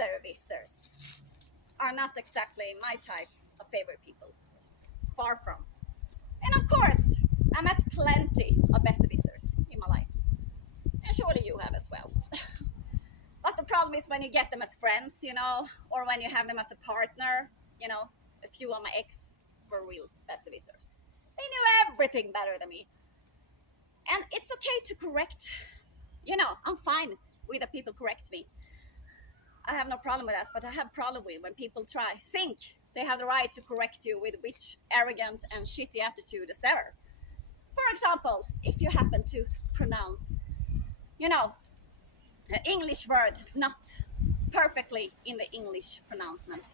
besserwissers are not exactly my type of favorite people. Far from. And of course, I met plenty of besserwissers in my life. And surely you have as well. But the problem is when you get them as friends, or when you have them as a partner, a few of my ex were real besserwissers. They knew everything better than me. And it's okay to correct. I'm fine with that people correct me. I have no problem with that, but I have problem with when people think they have the right to correct you with which arrogant and shitty attitude as ever. For example, if you happen to pronounce, an English word not perfectly in the English pronouncement,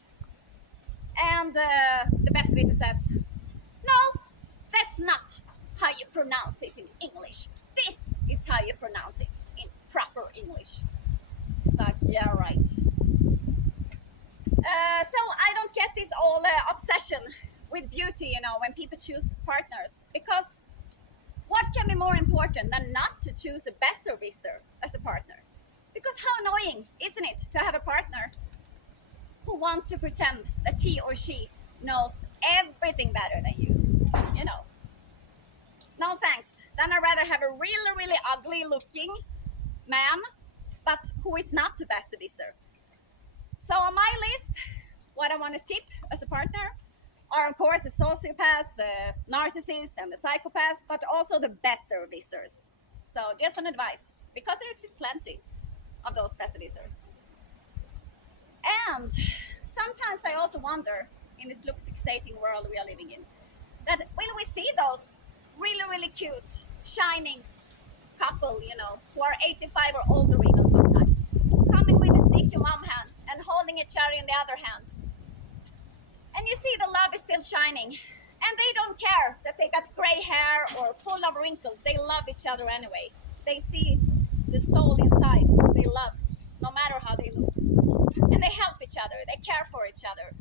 and the besserwisser says, "No, that's not how you pronounce it in English. This is how you pronounce it in proper English." It's like, yeah, right. So I don't get this all obsession with beauty, when people choose partners, because what can be more important than not to choose a besserwisser as a partner? Because how annoying, isn't it, to have a partner who wants to pretend that he or she knows everything better than you? No thanks. Then I'd rather have a really, really ugly looking man, but who is not the besserwisser. So on my list, what I want to skip as a partner are, of course, the sociopaths, the narcissists, and the psychopaths, but also the besserwissers. So just an advice, because there exists plenty of those besserwissers. And sometimes I also wonder, in this look fixating world we are living in, that will we see those really, really cute, shining couple, who are 85 or older even sometimes, coming with a stick in one hand and holding a cherry in the other hand. And you see the love is still shining. And they don't care that they got gray hair or full of wrinkles. They love each other anyway. They see the soul inside. They love, no matter how they look. And they help each other. They care for each other,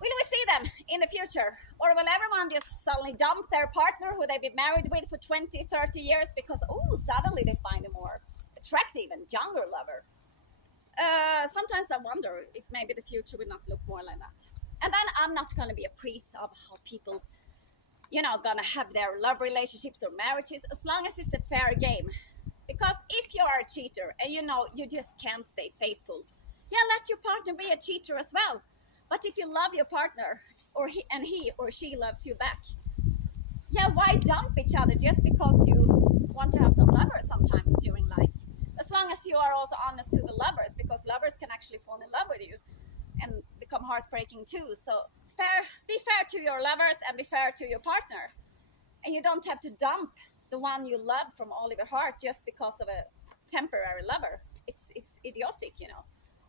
Will we see them in the future? Or will everyone just suddenly dump their partner who they've been married with for 20, 30 years because, suddenly they find a more attractive and younger lover? Sometimes I wonder if maybe the future will not look more like that. And then I'm not going to be a priest of how people, going to have their love relationships or marriages, as long as it's a fair game. Because if you are a cheater and you just can't stay faithful, let your partner be a cheater as well. But if you love your partner, and he or she loves you back, why dump each other just because you want to have some lovers sometimes during life? As long as you are also honest to the lovers, because lovers can actually fall in love with you and become heartbreaking too. So be fair to your lovers and be fair to your partner. And you don't have to dump the one you love from all of your heart just because of a temporary lover. It's idiotic,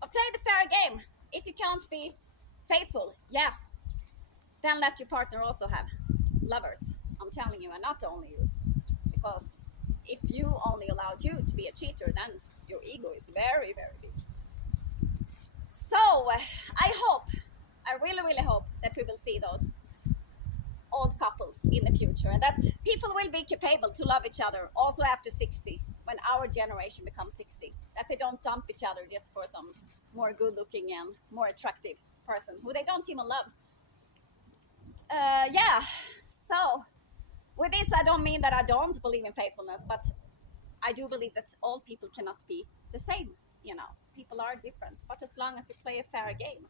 But play the fair game. If you can't be faithful, then let your partner also have lovers. I'm telling you, and not only you. Because if you only allowed you to be a cheater, then your ego is very, very big. So I really, really hope that we will see those old couples in the future, and that people will be capable to love each other also after 60, when our generation becomes 60. That they don't dump each other just for some more good-looking and more attractive person who they don't even love. So with this, I don't mean that I don't believe in faithfulness, but I do believe that all people cannot be the same. People are different, but as long as you play a fair game,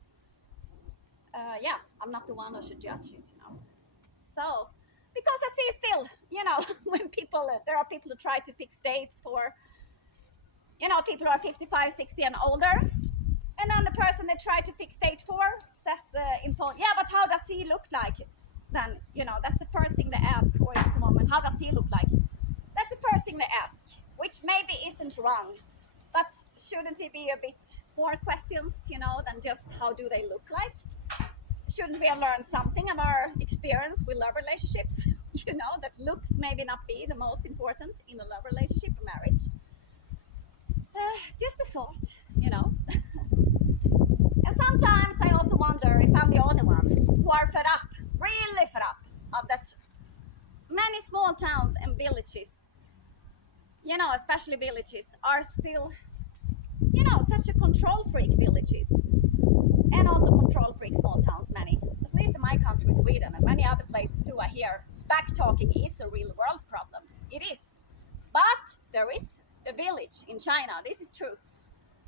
I'm not the one who should judge it. So, because I see still, when there are people who try to fix dates for, people who are 55, 60 and older, and then the person they try to fix date for says in phone, but how does he look like? Then, that's the first thing they ask, or it's a woman, how does he look like? That's the first thing they ask, which maybe isn't wrong, but shouldn't it be a bit more questions, than just how do they look like? Shouldn't we have learned something of our experience with love relationships? That looks maybe not be the most important in a love relationship or marriage. Just a thought, And sometimes I also wonder if I'm the only one who are fed up, really fed up, of that many small towns and villages, especially villages, are still such a control freak villages, and also control freak small towns, many. At least in my country, Sweden, and many other places too, I hear backtalking is a real world problem. It is. But there is a village in China, this is true,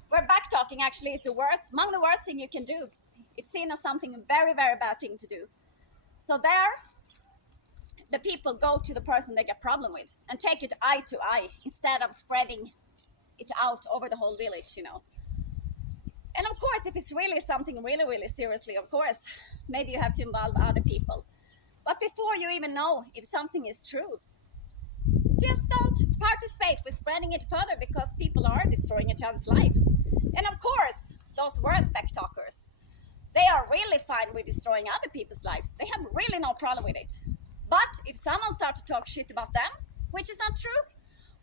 where backtalking actually is among the worst thing you can do. It's seen as something a very, very bad thing to do. So there, the people go to the person they get problem with and take it eye to eye instead of spreading it out over the whole village. And of course, if it's really something really, really seriously, of course, maybe you have to involve other people. But before you even know if something is true, just don't participate with spreading it further, because people are destroying each other's lives. And of course, those worst backtalkers, they are really fine with destroying other people's lives. They have really no problem with it. But if someone starts to talk shit about them, which is not true,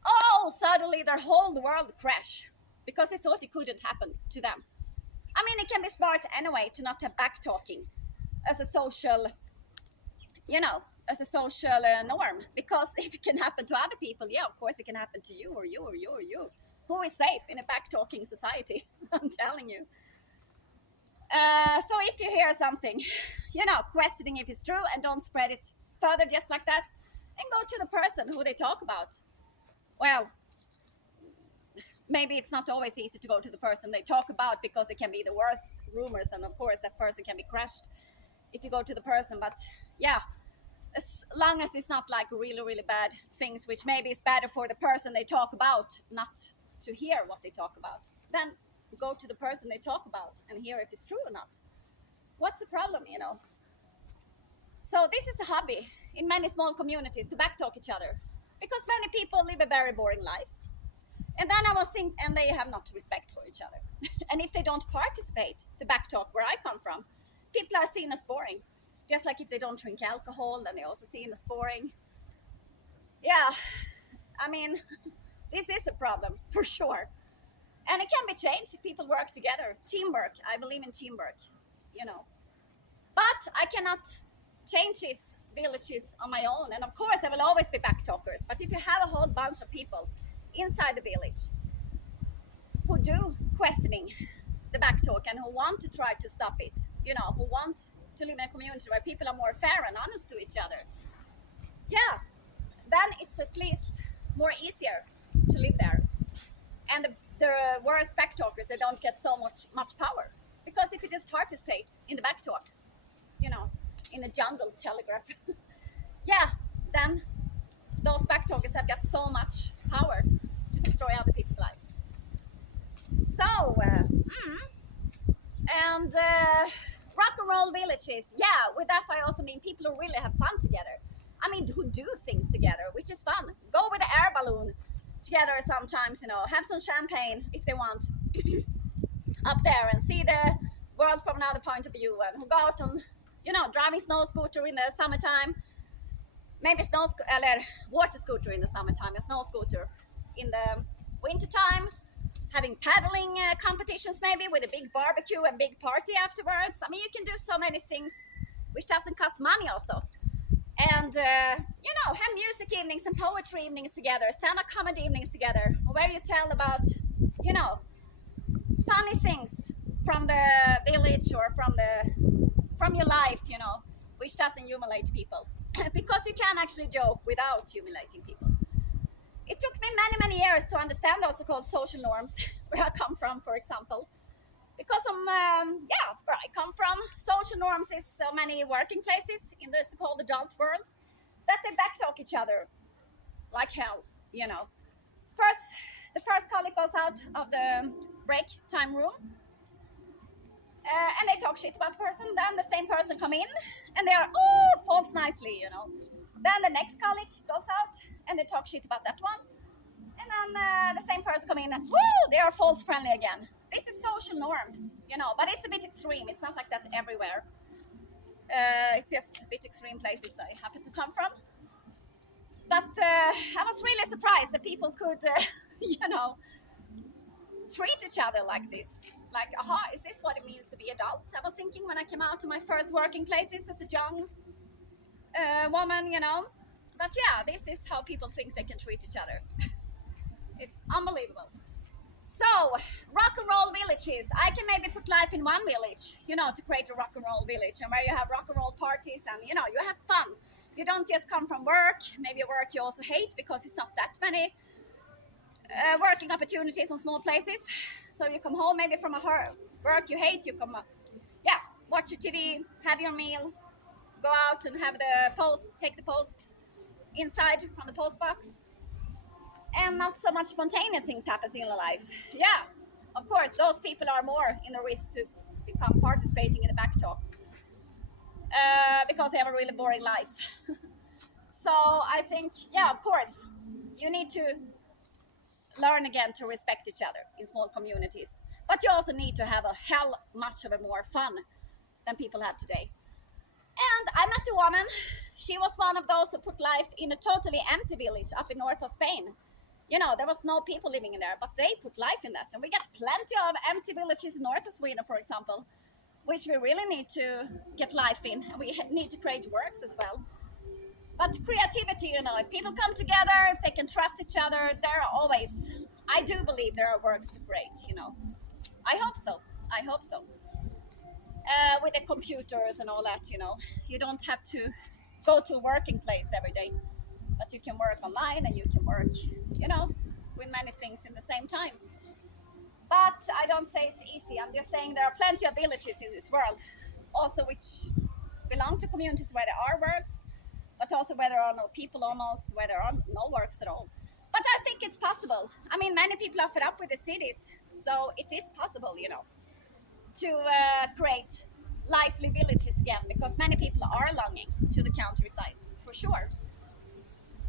oh, suddenly their whole world crash because they thought it couldn't happen to them. I mean, it can be smart anyway to not have backtalking as a social, norm, because if it can happen to other people, yeah, of course it can happen to you or you or you or you. Who is safe in a backtalking society? I'm telling you. So if you hear something, questioning if it's true, and don't spread it further just like that, and go to the person who they talk about. Well, maybe it's not always easy to go to the person they talk about, because it can be the worst rumors, and of course that person can be crushed if you go to the person. But yeah, as long as it's not like really, really bad things, which maybe is better for the person they talk about not to hear what they talk about, then go to the person they talk about and hear if it's true or not. What's the problem? So this is a hobby in many small communities, to backtalk each other, because many people live a very boring life. And then I was thinking, and they have not respect for each other. And if they don't participate, the backtalk where I come from, people are seen as boring. Just like if they don't drink alcohol, then they also seen as boring. Yeah, I mean, this is a problem for sure. And it can be changed if people work together. Teamwork, I believe in teamwork. But I cannot change these villages on my own. And of course, there will always be backtalkers. But if you have a whole bunch of people inside the village who do questioning the backtalk and who want to try to stop it, who want to live in a community where people are more fair and honest to each other, yeah, then it's at least more easier to live there. And the worst backtalkers, they don't get so much power, because if you just participate in the backtalk, in a jungle telegraph, yeah, then those backtalkers have got so much power to destroy other people's lives. So, and rock and roll villages, yeah, with that I also mean people who really have fun together. I mean, who do things together, which is fun. Go with an air balloon together sometimes, have some champagne if they want up there and see the world from another point of view, and who go out on, driving snow scooter in the summertime, maybe water scooter in the summertime, a snow scooter in the wintertime, having paddling competitions maybe with a big barbecue and big party afterwards. I mean, you can do so many things which doesn't cost money also. And, have music evenings and poetry evenings together, stand-up comedy evenings together, where you tell about, funny things from the village or from your life, which doesn't humiliate people. Because you can actually joke without humiliating people. It took me many, many years to understand those so-called social norms, where I come from, for example. Because where I come from, social norms is so many working places in the so-called adult world that they backtalk each other like hell, The first colleague goes out of the break time room, and they talk shit about the person. Then the same person come in, and they are, false nicely, Then the next colleague goes out, and they talk shit about that one. And then the same person come in, and they are false friendly again. This is social norms, but it's a bit extreme. It's not like that everywhere. It's just a bit extreme places I happen to come from. But I was really surprised that people could, treat each other like this. Like, is this what it means to be adult? I was thinking when I came out to my first working places as a young woman, But yeah, this is how people think they can treat each other. It's unbelievable. So, rock villages. I can maybe put life in one village, to create a rock and roll village, and where you have rock and roll parties, and you have fun. You don't just come from work, maybe work you also hate because it's not that many working opportunities on small places. So you come home maybe from a work you hate, you come, yeah, watch your TV, have your meal, go out and have the post, take the post inside from the post box, and not so much spontaneous things happens in your life. Yeah, of course, those people are more in a risk to become participating in the back talk because they have a really boring life. So I think, yeah, of course, you need to learn again to respect each other in small communities. But you also need to have a hell much of a more fun than people have today. And I met a woman. She was one of those who put life in a totally empty village up in north of Spain. There was no people living in there, but they put life in that. And we get plenty of empty villages in north of Sweden, for example, which we really need to get life in. And we need to create works as well. But creativity, if people come together, if they can trust each other, there are always, I do believe there are works to create. I hope so. I hope so. With the computers and all that, you don't have to go to a working place every day, but you can work online and you can work, with many things in the same time. But I don't say it's easy. I'm just saying there are plenty of villages in this world, also which belong to communities where there are works, but also where there are no people almost, where there are no works at all. But I think it's possible. I mean, many people are fed up with the cities, so it is possible, to create lively villages again, because many people are longing to the countryside, for sure.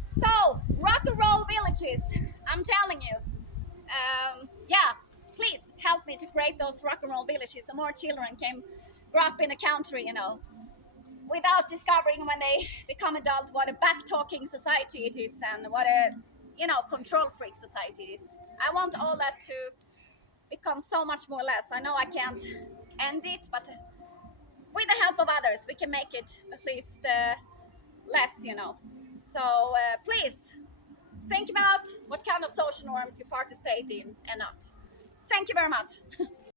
So, rock and roll villages, I'm telling you, yeah, please help me to create those rock and roll villages so more children can grow up in the country, without discovering when they become adult what a back-talking society it is and what a, control freak society it is. I want all that to become so much more less. I know I can't end it, but with the help of others, we can make it at least less, So please think about what kind of social norms you participate in and not. Thank you very much.